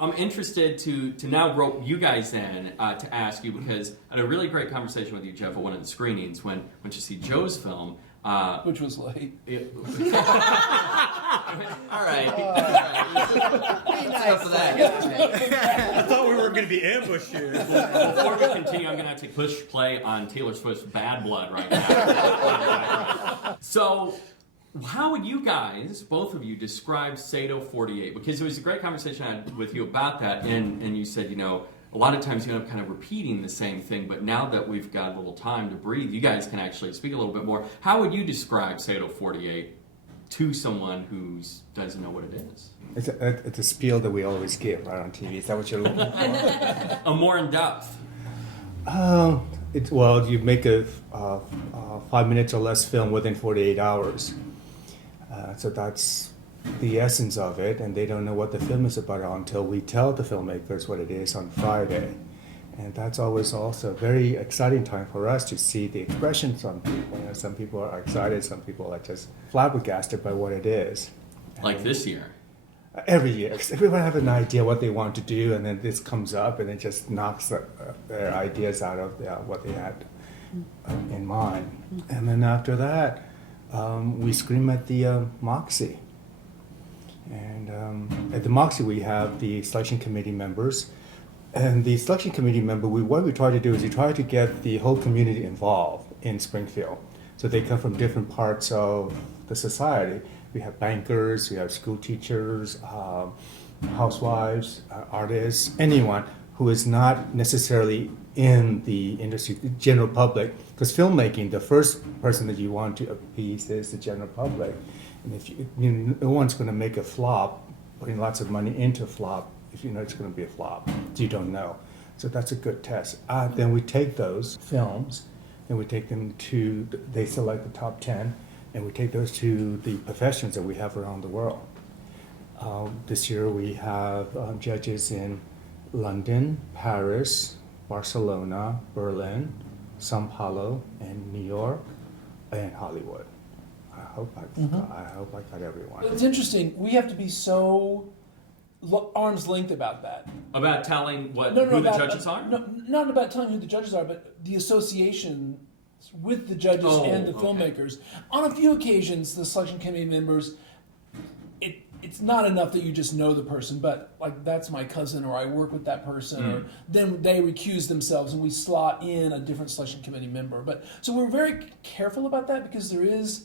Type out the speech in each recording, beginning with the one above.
I'm interested to now rope you guys in to ask you, because I had a really great conversation with you, Jeff, at one of the screenings when you see Joe's film. Which was late. All right. Enough of that. I thought we were going to be ambushed here. Before we continue, I'm going to have to push play on Taylor Swift's Bad Blood right now. So, how would you guys, both of you, describe SATO48? Because it was a great conversation I had with you about that, and you said, a lot of times you end up kind of repeating the same thing, but now that we've got a little time to breathe, you guys can actually speak a little bit more. How would you describe SATO48 to someone who doesn't know what it is? It's a spiel that we always give right on TV. Is that what you're looking for? A more in depth. You make a 5 minutes or less film within 48 hours. So that's the essence of it, and they don't know what the film is about until we tell the filmmakers what it is on Friday. And that's always also a very exciting time for us to see the expressions on people. Some people are excited, some people are just flabbergasted by what it is. Like this year. Every year. Everyone have an idea what they want to do, and then this comes up, and it just knocks their ideas out of what they had in mind. And then after that, we scream at the Moxie. And at the Moxie, we have the selection committee members. And the selection committee member, what we try to do is we try to get the whole community involved in Springfield. So they come from different parts of the society. We have bankers, we have school teachers, housewives, artists, anyone who is not necessarily in the industry, the general public. Because filmmaking, the first person that you want to appease is the general public. And if no one's going to make a flop, putting lots of money into a flop, if you know it's going to be a flop, you don't know. So that's a good test. Then we take those films, and we take them to, they select the top 10, and we take those to the professions that we have around the world. This year we have judges in London, Paris, Barcelona, Berlin, Sao Paulo, and New York, and Hollywood. I hope I got everyone. Well, it's interesting. We have to be so arm's length about that. About telling who the judges are? No, not about telling who the judges are, but the association with the judges and the filmmakers. On a few occasions, the selection committee members, it's not enough that you just know the person, but like that's my cousin, or I work with that person, or then they recuse themselves and we slot in a different selection committee member. But so we're very careful about that because there is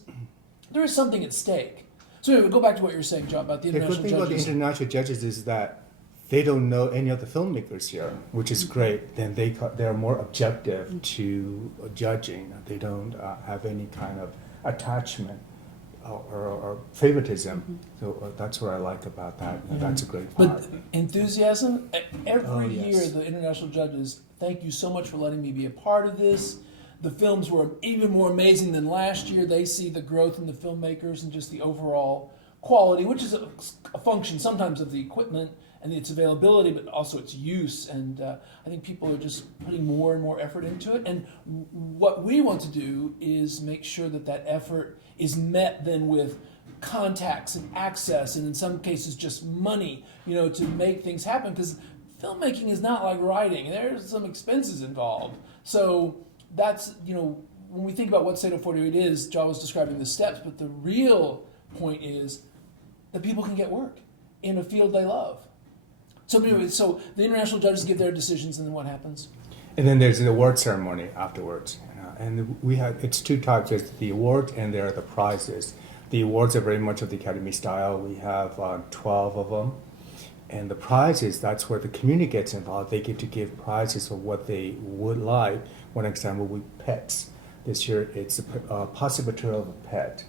something at stake. So anyway, go back to what you were saying, John, about the international judges. The good thing about the international judges is that they don't know any of the filmmakers here, which is great. Then they're more objective to judging. They don't have any kind of attachment or favoritism. So that's what I like about that. That's a great part. But enthusiasm, every year the international judges, thank you so much for letting me be a part of this. The films were even more amazing than last year. They see the growth in the filmmakers and just the overall quality, which is a function sometimes of the equipment and its availability, but also its use. And I think people are just putting more and more effort into it. And what we want to do is make sure that effort is met then with contacts and access, and in some cases just money, to make things happen. Because filmmaking is not like writing. There's some expenses involved. So that's, when we think about what SATO48 is, John was describing the steps, but the real point is that people can get work in a field they love. So anyway, so the international judges give their decisions, and then what happens? And then there's an award ceremony afterwards. And it's two types. There's the awards and there are the prizes. The awards are very much of the Academy style. We have 12 of them. And the prizes, that's where the community gets involved. They get to give prizes for what they would like. One example would be pets. This year it's a positive material of a pet.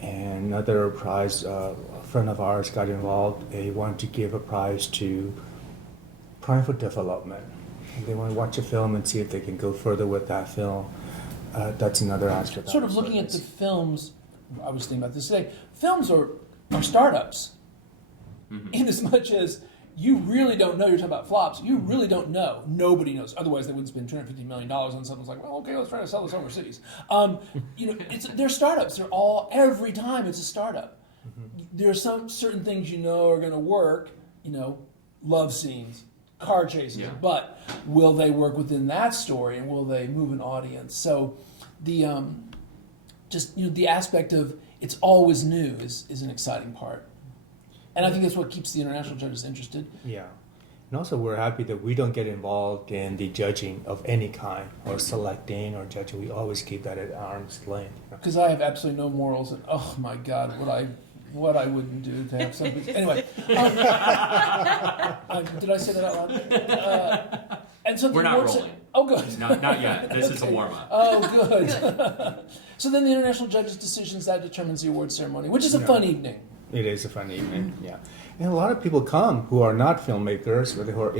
And another prize, a friend of ours got involved. They wanted to give a prize to Prime for Development. And they want to watch a film and see if they can go further with that film. That's another aspect. Sort of looking at the films, I was thinking about this today. Films are startups. In as much as you really don't know, you're talking about flops, you really don't know. Nobody knows. Otherwise, they wouldn't spend $250 million on something like, well, okay, let's try to sell this overseas. They're startups. They're every time it's a startup. There are some certain things are going to work, love scenes, car chases, Yeah. but will they work within that story and will they move an audience? So the the aspect of it's always new is an exciting part. And I think that's what keeps the international judges interested. Yeah. And also, we're happy that we don't get involved in the judging of any kind, or selecting or judging. We always keep that at arm's length. Because I have absolutely no morals, and oh my God, what I wouldn't do to have something. Anyway, did I say that out loud? And so We're not rolling. Oh, good. Not yet. This is a warm up. Oh, good. So then the international judges' decisions, that determines the award ceremony, which is a fun evening. It is a fun evening, yeah. And a lot of people come who are not filmmakers, or who are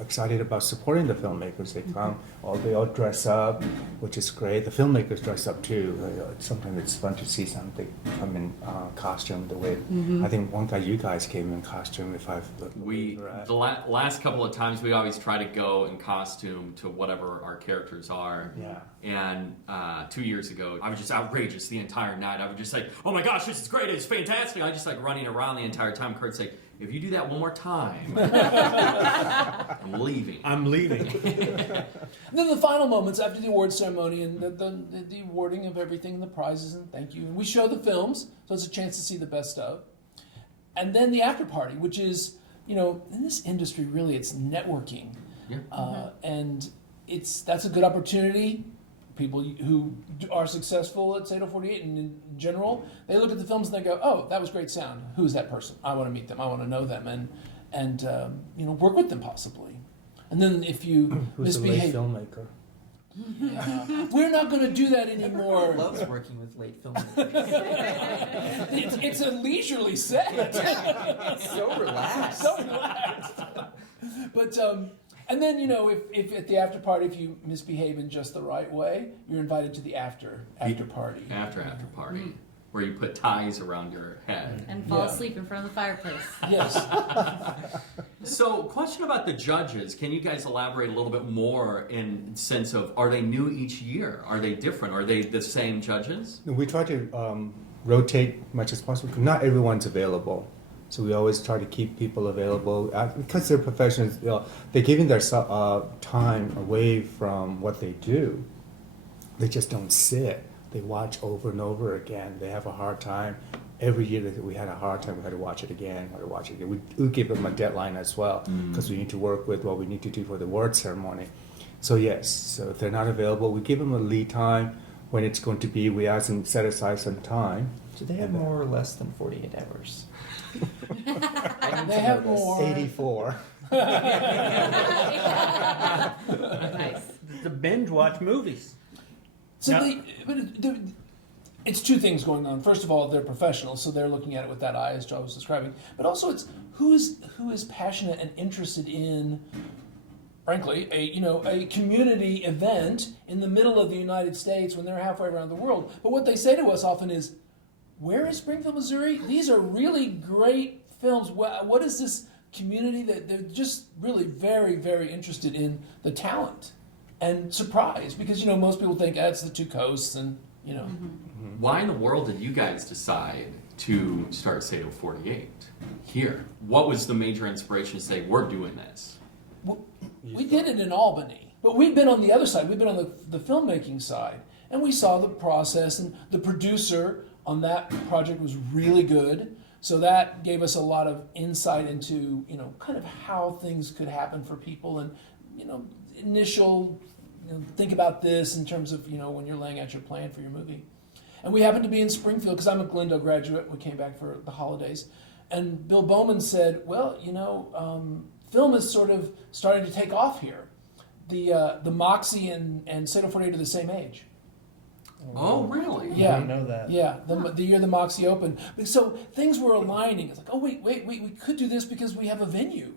excited about supporting the filmmakers. They come, they all dress up, which is great. The filmmakers dress up too. Sometimes it's fun to see something come in costume the way. I think one guy, you guys came in costume. The last couple of times we always try to go in costume to whatever our characters are. Yeah. And 2 years ago, I was just outrageous the entire night. I was just like, oh my gosh, this is great, it's fantastic. I was just like running around the entire time. Kurt's like, if you do that one more time, I'm leaving. I'm leaving. And then the final moments after the award ceremony and the awarding of everything and the prizes and thank you. And we show the films, so it's a chance to see the best of. And then the after party, which is, in this industry, really, it's networking. Yeah. And that's a good opportunity. People who are successful at SATO48 and in general, they look at the films and they go, "Oh, that was great sound. Who's that person? I want to meet them. I want to know them, and work with them possibly." And then if you Who's the late misbehave, filmmaker? we're not going to do that anymore. Loves working with late filmmakers. It's a leisurely set. So relaxed. So relaxed. But and then if at the after party, if you misbehave in just the right way, you're invited to the after party. After party, where you put ties around your head. And fall asleep in front of the fireplace. Yes. So, question about the judges. Can you guys elaborate a little bit more in sense of, are they new each year? Are they different? Are they the same judges? We try to rotate much as possible, because not everyone's available. So we always try to keep people available because they're professionals. They're giving their time away from what they do. They just don't sit. They watch over and over again. They have a hard time. Every year that we had a hard time, we had to watch it again. We give them a deadline as well, because we need to work with what we need to do for the award ceremony. So yes, so if they're not available, we give them a lead time when it's going to be. We ask them to set aside some time. Do they have more or less than 48 hours? They have more. 84. Nice. To binge watch movies. So Yeah. it's two things going on. First of all, they're professionals, so they're looking at it with that eye, as Joe was describing. But also, it's who is passionate and interested in, frankly, a community event in the middle of the United States when they're halfway around the world. But what they say to us often is, "Where is Springfield, Missouri? These are really great films. What is this community that they're just really very, very interested in the talent and surprised?" Because most people think it's the two coasts and Why in the world did you guys decide to start SATO48 here? What was the major inspiration to say, we're doing this? We did it in Albany, but we'd been on the other side. We'd been on the filmmaking side, and we saw the process, and the producer on that project was really good. So that gave us a lot of insight into, kind of how things could happen for people, and, initial, think about this in terms of, when you're laying out your plan for your movie. And we happened to be in Springfield because I'm a Glendale graduate. We came back for the holidays, and Bill Bowman said, "Well, film is sort of starting to take off here. The Moxie and SATO48 are the same age." Oh, really? Yeah, I didn't know that. Yeah, the year the Moxie opened. So things were aligning. It's like, oh wait, we could do this because we have a venue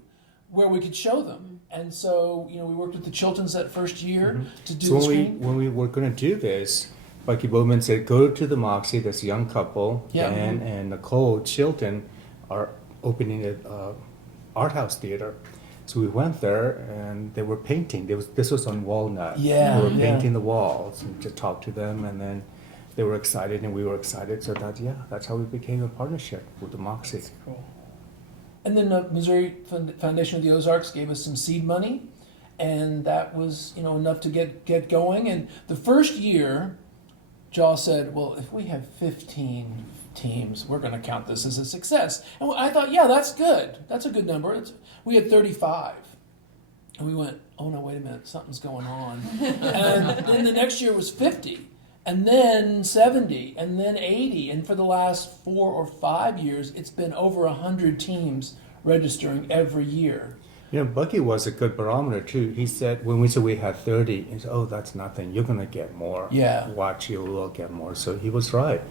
where we could show them. And so we worked with the Chiltons that first year to do the screen. When we were going to do this, Bucky Bowman said, "Go to the Moxie. This young couple, Yeah. Dan and Nicole Chilton, are opening an art house theater." So we went there, and they were painting. This was on Walnut. Yeah, They were yeah. painting the walls. We just talked to them, and then they were excited, and we were excited. So that's how we became a partnership with the Moxie. Cool. And then the Missouri Foundation of the Ozarks gave us some seed money, and that was enough to get going. And the first year, Kyaw said, "Well, if we have 15 teams, we're going to count this as a success." And I thought, yeah, that's good. That's a good number. We had 35. And we went, oh no, wait a minute, something's going on. And then the next year was 50, and then 70, and then 80. And for the last 4 or 5 years, it's been over 100 teams registering every year. Bucky was a good barometer too. He said, when we said we had 30, he said, oh, that's nothing. You're going to get more. Yeah. Watch, you will get more. So he was right.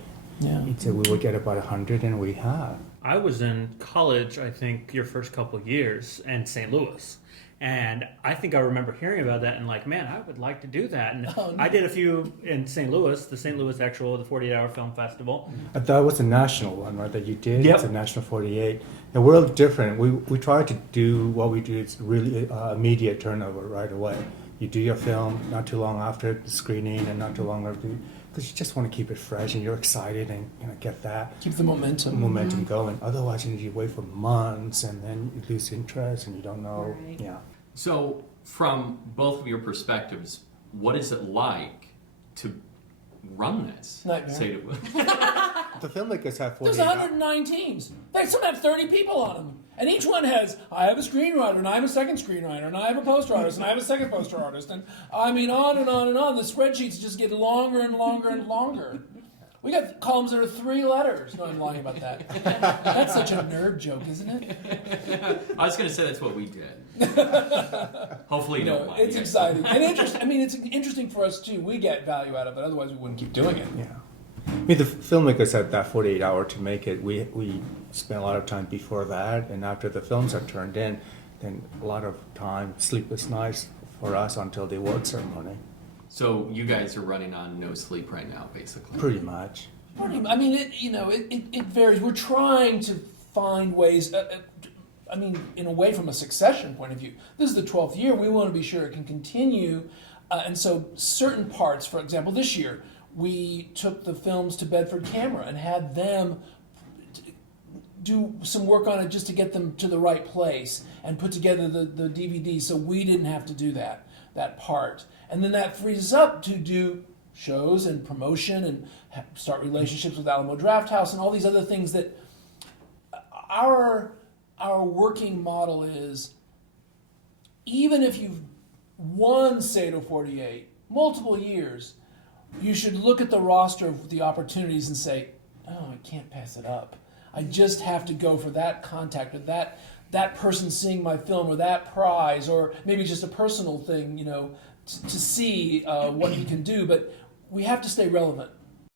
Yeah. He said we would get about 100, and we have. I was in college, I think, your first couple of years in St. Louis. And I think I remember hearing about that and like, man, I would like to do that. And I did a few in St. Louis, the St. Louis actual, the 48-hour film festival. That was a national one, right, that you did? Yep. It's a national 48. And we're a little different. We try to do what we do. It's really immediate turnover right away. You do your film not too long after the screening and not too long after, because you just want to keep it fresh and you're excited and get that Keep the momentum. going. Otherwise, you wait for months and then you lose interest and you don't know. Right. Yeah. So, from both of your perspectives, what is it like to run this? Nightmare. The filmmakers have 48 There's 109 teams. Some have 30 people on them. And each one has, I have a screenwriter, and I have a second screenwriter, and I have a poster artist, and I have a second poster artist. And I mean, on and on and on. The spreadsheets just get longer and longer and longer. We got columns that are 3 letters. No, I'm lying about that. That's such a nerd joke, isn't it? I was going to say that's what we did. Hopefully you don't mind. It's exciting. And interesting. I mean, it's interesting for us, too. We get value out of it. Otherwise, we wouldn't keep doing it. Yeah. I mean, the filmmakers had that 48 hour to make it. We spent a lot of time before that, and after the films are turned in, then a lot of time, sleepless nights for us until the award ceremony. So you guys are running on no sleep right now, basically. Pretty much. I mean, it varies. We're trying to find ways. In a way, from a succession point of view, this is the 12th year. We want to be sure it can continue, and so certain parts, for example, this year we took the films to Bedford Camera and had them do some work on it just to get them to the right place and put together the DVD, so we didn't have to do that part. And then that frees us up to do shows and promotion and start relationships with Alamo Drafthouse and all these other things that our working model is, even if you've won SATO48 multiple years, you should look at the roster of the opportunities and say, oh, I can't pass it up. I just have to go for that contact or that person seeing my film or that prize, or maybe just a personal thing, to see what you can do. But we have to stay relevant.